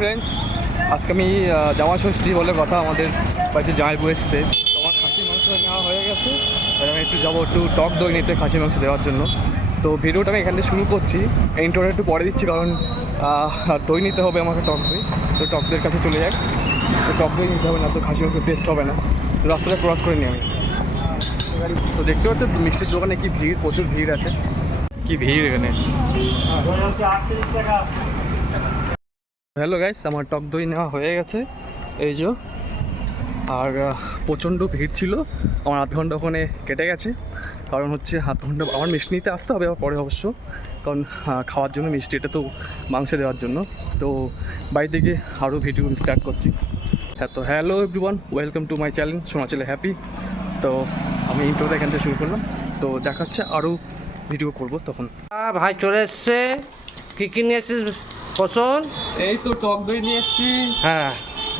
Friends, আজকে আমি জামা ষষ্ঠী বলে কথা, আমাদের বাড়িতে জামাইবু এসছে। তোমার খাসি মাংস নেওয়া হয়ে গেছে, এবার আমি একটু যাবো একটু টক দই নিতে খাসি মাংস দেওয়ার জন্য। তো ভিডিওটা আমি এখান থেকে শুরু করছি, ইন্ট্রোটা একটু পরে দিচ্ছি কারণ দই নিতে হবে আমাকে, টক দই। তো টক দইয়ের কাছে চলে যাক, তো টক দই নিতে হবে না তো খাসি মাংস টেস্ট হবে না। তো রাস্তাটা ক্রস করে নিই আমি। তো দেখতে পাচ্ছ মিষ্টির দোকানে কি ভিড়, প্রচুর ভিড় আছে, কি ভিড় এখানে। হ্যালো গাইস, আমার টক দই নেওয়া হয়ে গেছে এই যে। আর প্রচণ্ড ভিড় ছিল, আমার আধ ঘন্টা ওখানে কেটে গেছে। কারণ হচ্ছে আধ ঘন্টা আমার মিষ্টি নিতে আসতে হবে আবার পরে অবশ্য, কারণ খাওয়ার জন্য মিষ্টি, এটা তো মাংসে দেওয়ার জন্য। তো বাড়িতে গিয়ে আরও ভিডিও স্টার্ট করছি। হ্যাঁ, তো hello everyone, welcome to my channel সোনা ছেলে হ্যাপি। তো আমি ইন্ট্রোটা এখান থেকে শুরু করলাম, তো দেখাচ্ছে আরও ভিডিও করবো তখন। ভাই চলে এসছে, কি নিয়ে এসছিস পছন্দ? এই তো টক দই নিয়ে এসছি, হ্যাঁ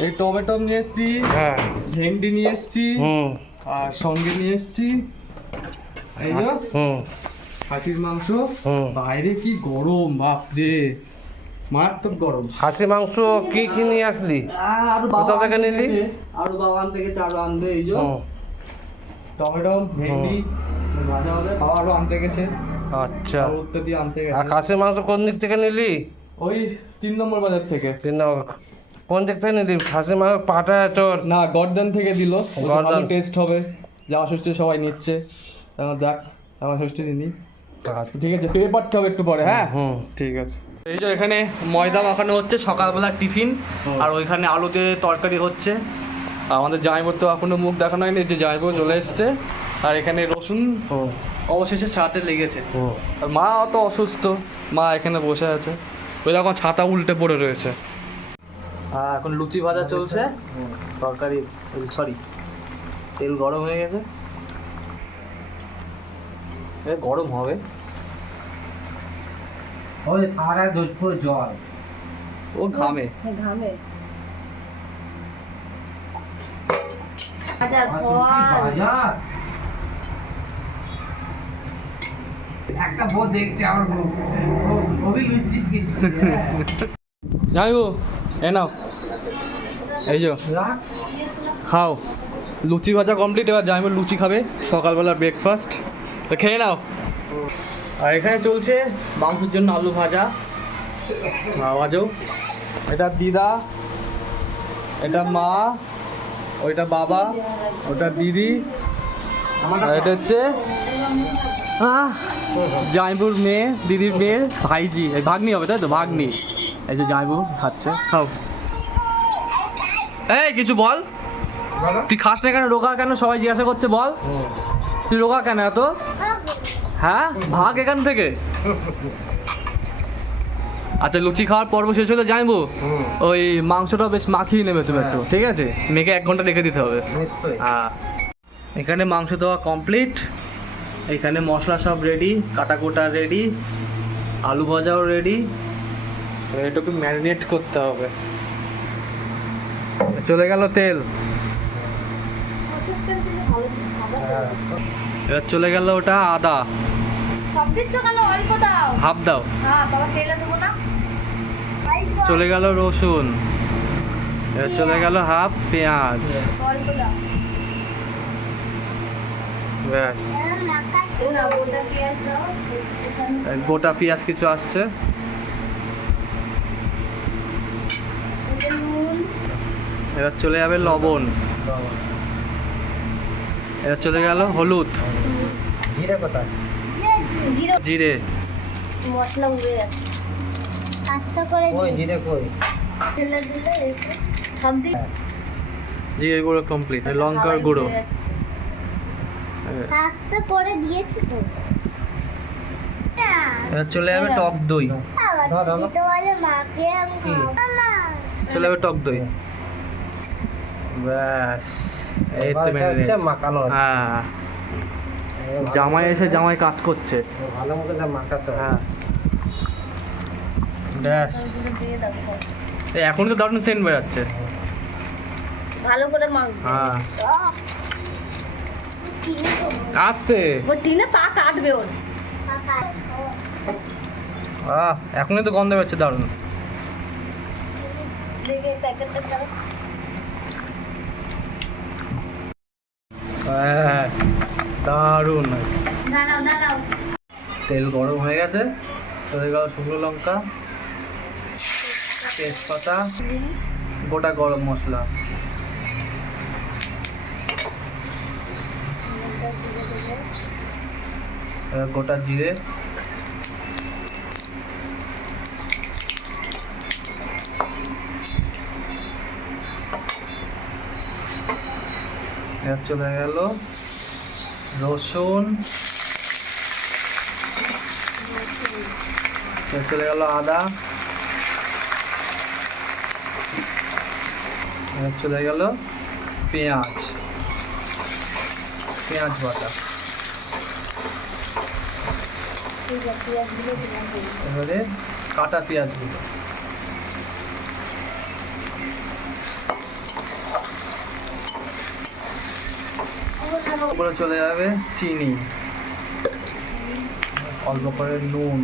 এই টমেটো নিয়ে এসছি, হ্যাঁ ভেন্ডি নিয়ে এসছি, আর সঙ্গে নিয়ে এসছি এই যে খাসির মাংস। বাইরে কি গরম, বাপরে মারাত্মক গরম। খাসি মাংস কি নিয়ে আসলি? আরো কোথা বাবা থেকে নিলি? আরো বাবা আনতে গেছে, আরো আনতে এই যে টমেটো ভেন্ডি ভাজা হবে, বাবা আরো আনতে গেছে, আচ্ছা। আর উত্তর দিয়ে আনতে আর গেছে। খাসি মাংস কোন দিক থেকে নিলি? ওই 3 নম্বর বাজার থেকে। কোন দিক থেকে নিলি? খাসি মাংস পাটা তোর না, গর্দান থেকে দিল, গর্দান। ভালো টেস্ট হবে। জামা ষষ্ঠী সবাই নিচ্ছে, দেখ জামা ষষ্ঠী নিনি। ঠিক আছে, পেয়ে পাঠতে হবে একটু পরে। হ্যাঁ ঠিক আছে। এই যে এখানে ময়দা মাখানো হচ্ছে, সকালবেলা টিফিন। আর ওইখানে আলুতে তরকারি হচ্ছে। আমাদের জামাইবুর তো এখনো মুখ দেখানো হয়নি, যে জামাইবু চলে এসছে। আর এখানে রসুন অবশেষে ছাতে লেগেছে। আর মা অত অসুস্থ, মা এখানে বসে আছে, ওই এখন ছাতা উল্টে পড়ে রয়েছে। এখন লুচি ভাজা চলছে, তরকারি সরি তেল গরম হয়ে গেছে, গরম হবে। ওই থাড়া দুধপুর জল ও ঘামে ঘামে একটা বউ দেখছে আমার অভিরুচি কিনছে। জামাইবু এ নাও, এই যে খাও। লুচি ভাজা কমপ্লিট, এবার জামাইবু লুচি খাবে, সকালবেলা ব্রেকফাস্ট, তো খেয়ে নাও। আর এখানে চলছে মাংসের জন্য আলু ভাজা, আওয়াজও। এটা দিদা, এটা মা, ওইটা বাবা, ওটা দিদি, আর এটা হচ্ছে জামাইবুর মেয়ে, দিদির মেয়ে ভাইজি, এই ভাগ্নি হবে তাই তো, ভাগ্নি। এই যে জামাইবু খাচ্ছে, খাও। এই কিছু বল, তুই খাস না কেন, রোগা কেন, সবাই জিজ্ঞাসা করছে, বল তুই রোগা কেন এত? হ্যাঁ, ভাগ এখান থেকে। আচ্ছা, লুচি খাওয়ার পর্ব শেষ হলে জানবো, ওই মাংসটা বেশ মাখিয়ে নেবে তুমি একটু, ঠিক আছে? মেখে 1 ঘন্টা রেখে দিতে হবে। হ্যাঁ, এখানে মাংস দেওয়া কমপ্লিট, এখানে মশলা সব রেডি, কাটা কোটা রেডি, আলু ভাজাও রেডি, এটাকে ম্যারিনেট করতে হবে। চলে গেল তেল, এবার চলে গেল ওটা আদা, সব দিচ্ছ কেন? অল্প দাও। হাফ দাও। হ্যাঁ, বাবা তেলে দেবো না। চলে গেল রসুন, এবার চলে গেল হাফ পেঁয়াজ, অল্প দাও। ব্যাস। না, গোটা পেঁয়াজ দাও। গোটা পেঁয়াজ কিছু আসছে, নুন। এবার চলে যাবে লবণ, এবার চলে গেল হলুদ, জিরে কোথায়? জিরে। জিরে, মশলা উড়ে যাচ্ছে, আস্তে করে ওই জিরে কই? তেলে দিলে এসে সব দিই। জিরে গুঁড়ো কমপ্লিট, লঙ্কার গুঁড়ো, আস্তে করে দিয়েছি তো। এবার চলে যাবে টক দই, চলে যাবে টক দই, ব্যাস। এই তো হচ্ছে মাখানো। হ্যাঁ, জামাই এসে জামাই কাজ করছে, ভালো মতো মাখাতে হয়। হ্যাঁ ব্যাস। দিয়ে দাও সব। এখন তো দারুণ সেন্ট বেরাচ্ছে। ভালো করে মাখ। হ্যাঁ, আসতে ওর টিনে পা কাটবে ওর। এখনই তো গন্ধ পাচ্ছে দারুণ। দেখে প্যাকেটটা ছাড়া। ব্যাস, দারুণ আছে। দাঁড়াও দাঁড়াও। তেল গরম হয়ে গেছে, চলে গেল শুকনো লঙ্কা, তেজপাতা, গোটা গরম মশলা, এবার গোটা জিরে, এবার চলে গেল রসুন, এবার চলে গেল আদা, এবার চলে গেল পেঁয়াজ, পেঁয়াজ বাটা। ঠিক আছে, পেঁয়াজগুলো দিলাম। এবারে কাটা পেঁয়াজগুলো, তারপরে চলে যাবে চিনি, অল্প করে নুন,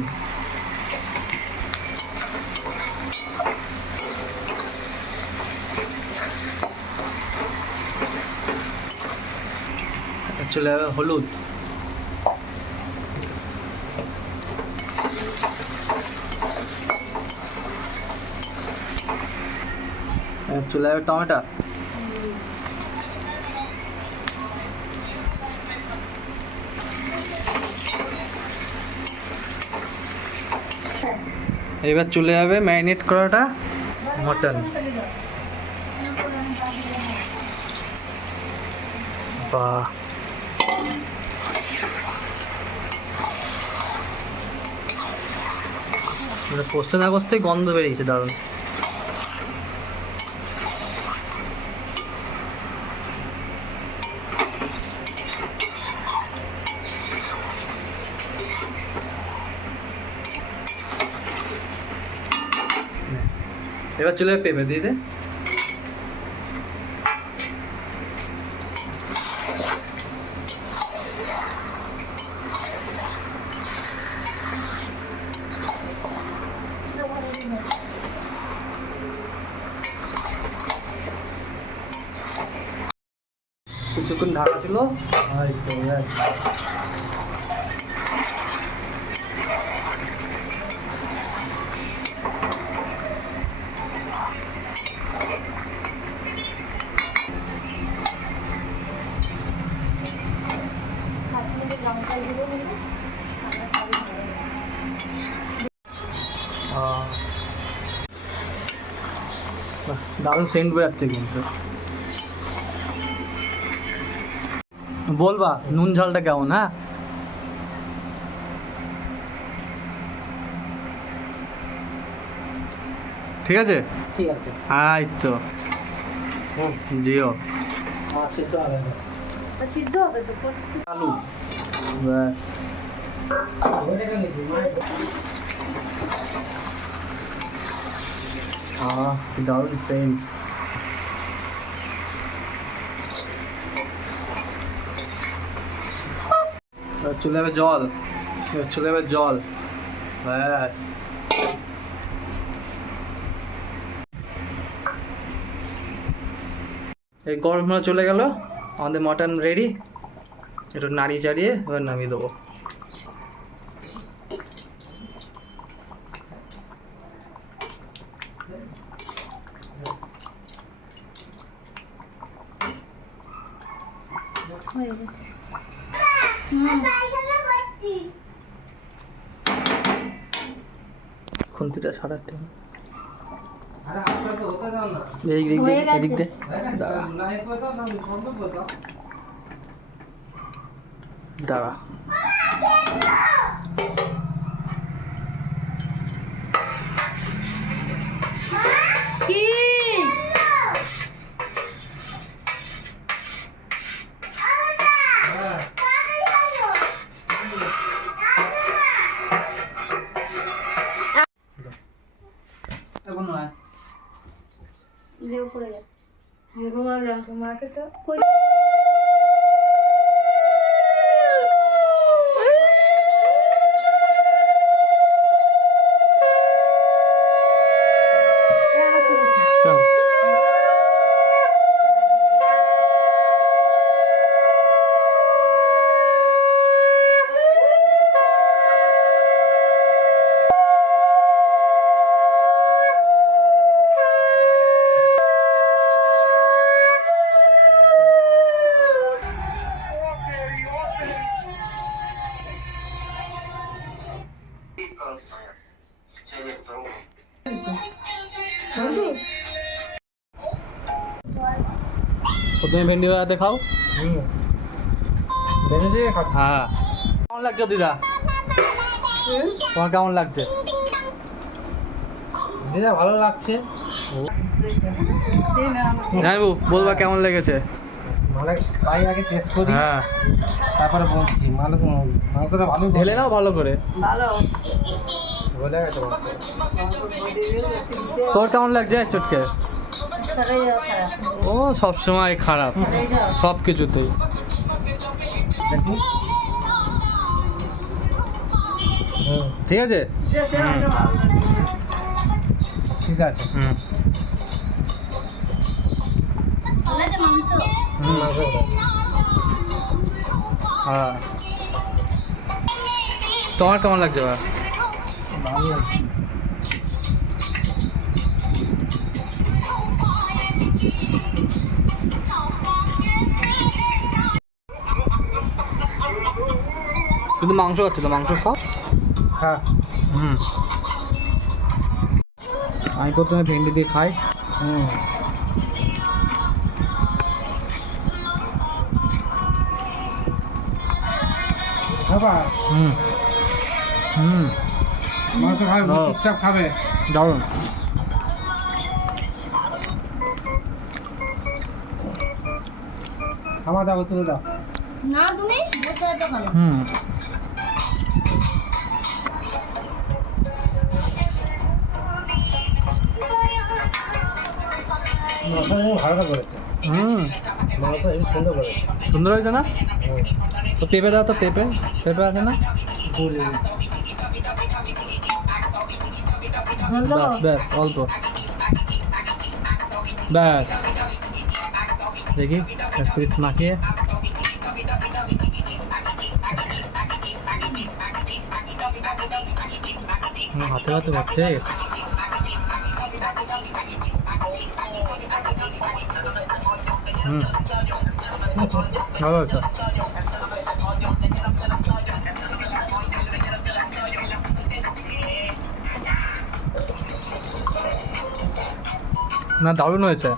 চলে যাবে হলুদ, চলে যাবে টমেটো, এবার চলে যাবে ম্যারিনেট করাটা মটন। বাহ, কষতে না কষতেই গন্ধ বেরিয়েছে দারুণ। এবার চলে যাবে পেঁপে দিয়ে দে। কিছুক্ষণ ঢাকা ছিল, এই তো ব্যাস। কাশ্মীরি লঙ্কা গুঁড়ো নিলে বাহ, দারুণ সেন্ট বেরাচ্ছে কিন্তু। বলবা নুন ঝালটা কেমন? হ্যাঁ, ঠিক আছে, ঠিক আছে। এই তো জিও সিদ্ধ হবে না। সিদ্ধ হবে তো। আলু, ব্যাস। কি দারুণ সেন্ট। এবার চলে যাবে জল, এবার চলে যাবে জল, ব্যাস। এই গরম হয়ে চলে গেল, আমাদের মটন রেডি। একটু নাড়িয়ে চাড়িয়ে এবার নামিয়ে দেবো। হয়ে গেছে। খুন্তিটা সারাতে আরে আপনারা তো হতে দাও না। এই দিক হয়ে দিয়ে, গেছে। এদিক দিয়ে দাঁড়া না এর করে দাও না সম্ভব করে দাও। দাঁড়া। কি? এখন নয়, যে উপরে যা। ঘুমা যা, ঘুমাকে তো কই। চল। প্রথমে ভেন্ডি ভাজাতে খাও। হ্যাঁ, কেমন লাগছে দিদা? তোমার কেমন লাগছে? দিদা ভালো লাগছে। জানবু বলবা কেমন লেগেছে? মানে খাই আগে টেস্ট করি, হ্যাঁ, তারপরে বলছি। মাংসটা ভালো ঢেলে নাও ভালো করে। বলে গেছে মাংস। তোর কেমন লাগছে চটকে? ও সবসময় খারাপ সব কিছুতেই। দেখি। ঠিক আছে। ঠিক আছে। হুম, মাংস হ্যাঁ। তোমার কেমন লাগছে বা? ভালো লাগছে। শুধু মাংস খাচ্ছিল, মাংস খাও। হ্যাঁ। হুম, আমি প্রথমে ভেন্ডি দিয়ে খাই। হুম। বাবা হুম হুম, মাংস খাবে, ও। চুপচাপ খাবে। দারুণ। খাওয়া দাওয়া তুলে দাও। না তুমি বসে আছো খালি হুম, মাংস ভালো করেছে। হুম, মাংস হেবি সুন্দর করেছে। সুন্দর হয়েছে না? তো পেঁপে দাও তো, পেঁপে পেঁপে আছে না? ব্যাস ব্যাস অল্প, ব্যাস। দেখি এক পিস মাখিয়ে। হাতে হাতে করতে হুম, ভালো আছে। না দারুণ হয়েছে।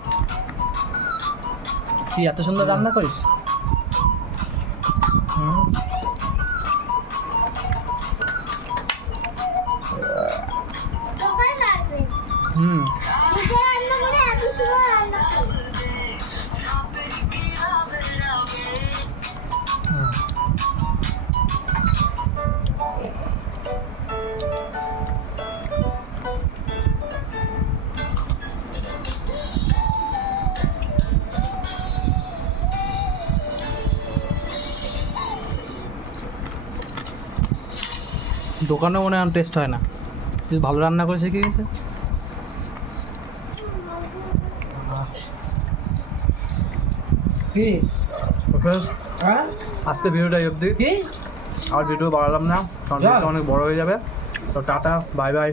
তুই এত সুন্দর রান্না করিস? হুম, দোকান আসবে হুম, নিজে রান্না করে এত সময় রান্না করে হুম। দোকানেও মনে হয় টেস্ট হয় না, তুই ভালো রান্না করে শিখে গেছে। কি? হ্যাঁ? আজকে ভিডিওটা অবধি, কি? আর ভিডিও বাড়ালাম না কারণ চল। ভিডিওটা অনেক বড় হয়ে যাবে। তো টাটা, বাই বাই।